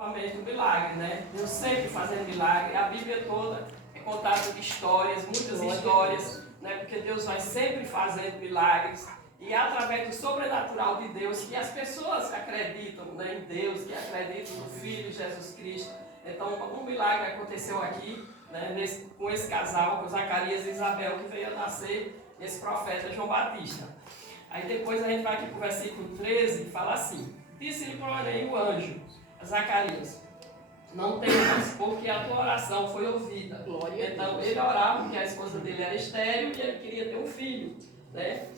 Do milagre, né? Deus sempre fazendo milagre. A Bíblia toda é contada de histórias, muitas histórias, né? Porque Deus vai sempre fazendo milagres. E é através do sobrenatural de Deus que as pessoas acreditam, né, em Deus, que acreditam no Filho Jesus Cristo. Então, um milagre aconteceu aqui, né, com esse casal, com Zacarias e Isabel, que veio a nascer esse profeta João Batista. Aí depois a gente vai aqui para o versículo 13 e fala assim: disse-lhe, porém, o anjo a Zacarias: não temas, porque a tua oração foi ouvida. Então ele orava porque a esposa dele era estéril e ele queria ter um filho, né?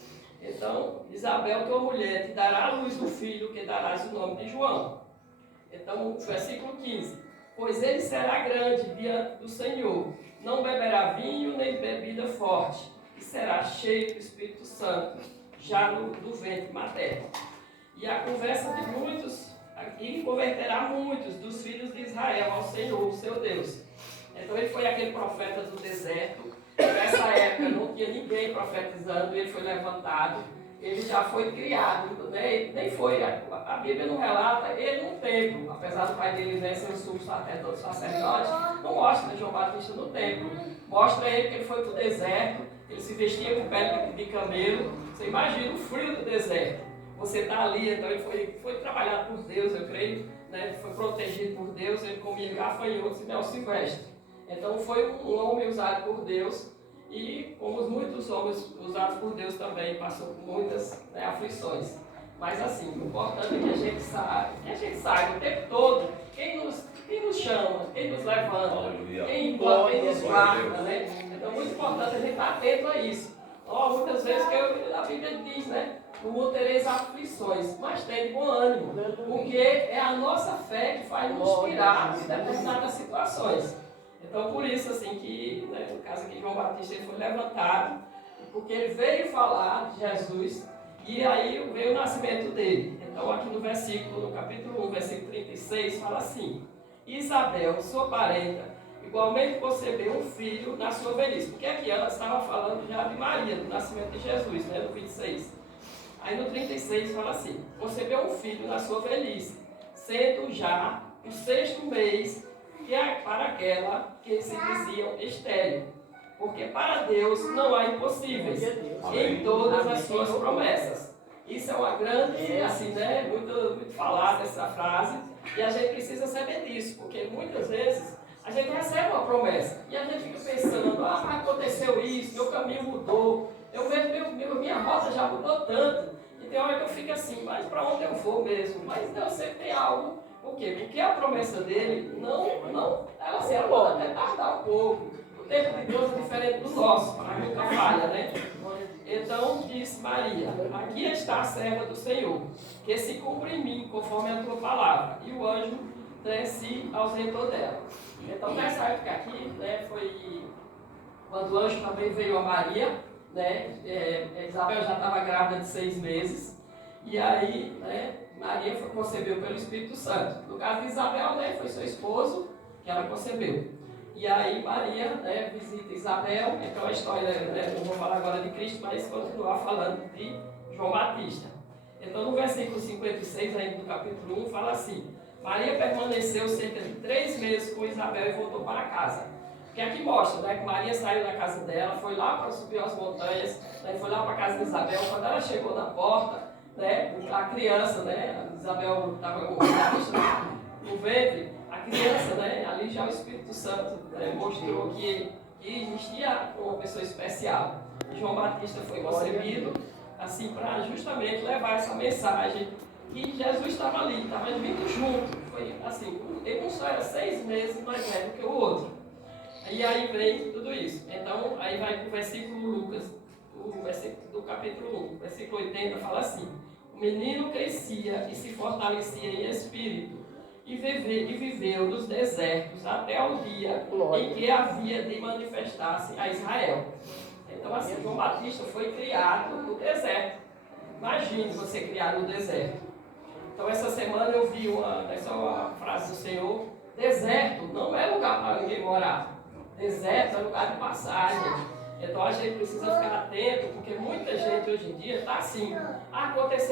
Então Isabel, tua mulher, te dará a luz do filho, que darás o nome de João. Então, versículo 15: pois ele será grande diante do Senhor, não beberá vinho nem bebida forte, e será cheio do Espírito Santo, já do ventre materno. E a conversa de muitos, e converterá muitos dos filhos de Israel ao Senhor, o seu Deus. Então ele foi aquele profeta do deserto. Nessa época não tinha ninguém profetizando, ele foi levantado, ele já foi criado, né? Nem foi, a Bíblia não relata ele no templo, apesar do pai dele, né, ser o sumo sacerdote, não mostra João Batista no templo, mostra ele que ele foi para o deserto, ele se vestia com pele de camelo. Você imagina o frio do deserto. Você está ali, então ele foi trabalhado por Deus, eu creio, né? Foi protegido por Deus, ele comia gafanhotos e mel silvestre. Então foi um homem usado por Deus, e como muitos homens usados por Deus também, passou por muitas, né, aflições. Mas assim, o importante é que a gente saiba o tempo todo quem nos chama, quem nos levanta, quem nos guarda, né? Então é muito importante a gente estar atento a isso. Muitas vezes que a Bíblia diz, né? No mundo tereis aflições, mas tem de bom ânimo, porque é a nossa fé que faz nos tirar de determinadas situações. Então, por isso, assim, que, né, no caso aqui, João Batista, ele foi levantado, porque ele veio falar de Jesus, e aí veio o nascimento dele. Então, aqui no capítulo 1, versículo 36, fala assim: Isabel, sua parenta, igualmente concebeu um filho na sua velhice. Porque aqui ela estava falando já de Maria, do nascimento de Jesus, né, no 26. Aí no 36 fala assim: concebeu um filho na sua velhice, sendo já o 6º mês, que é para aquela que se diziam estéril. Porque para Deus não há impossíveis em todas as suas promessas. Isso é uma grande, assim, né, muito falada essa frase, e a gente precisa saber disso, porque muitas vezes a gente recebe uma promessa e a gente fica pensando: mas aconteceu isso, meu caminho mudou, eu vejo minha rota já mudou tanto, e tem hora que eu fico assim: mas para onde eu vou mesmo? Mas Deus sempre tem algo. Por quê? Porque a promessa dele ela pode até tardar um pouco. O tempo de Deus é diferente do nosso, mas nunca falha, né? Então disse Maria: aqui está a serva do Senhor, que se cumpre em mim conforme a tua palavra. E o anjo, né, se ausentou dela. Então nessa época aqui, né, foi quando o anjo também veio a Maria, né? Isabel já estava grávida de 6 meses, e aí, né, Maria concebeu pelo Espírito Santo. No caso de Isabel, né, foi seu esposo que ela concebeu. E aí Maria, né, visita Isabel. Então a história, né, não vou falar agora de Cristo, mas continuar falando de João Batista. Então no versículo 56 ainda do capítulo 1 fala assim: Maria permaneceu cerca de 3 meses com Isabel e voltou para casa. Porque aqui mostra, né, que Maria saiu da casa dela, foi lá para subir as montanhas, né, foi lá para a casa de Isabel. Quando ela chegou na porta, né, a criança, né, Isabel estava com no ventre, a criança, né, ali já o Espírito Santo, né, mostrou que existia uma pessoa especial. E João Batista foi concebido assim para justamente levar essa mensagem que Jesus estava ali, estava vindo junto. Foi assim, ele só era 6 meses mais velho que o outro. E aí vem tudo isso. Então, aí vai para o versículo Lucas, o versículo do capítulo 1, versículo 80, fala assim: o menino crescia e se fortalecia em espírito, e viveu nos desertos até o dia em que havia de manifestar-se a Israel. Então, assim, João Batista foi criado no deserto. Imagine você criado no deserto. Então, essa semana eu vi uma frase do Senhor: deserto não é lugar para ninguém morar. Deserto é lugar de passagem. Então a gente precisa ficar atento, porque muita gente hoje em dia está assim: aconteceu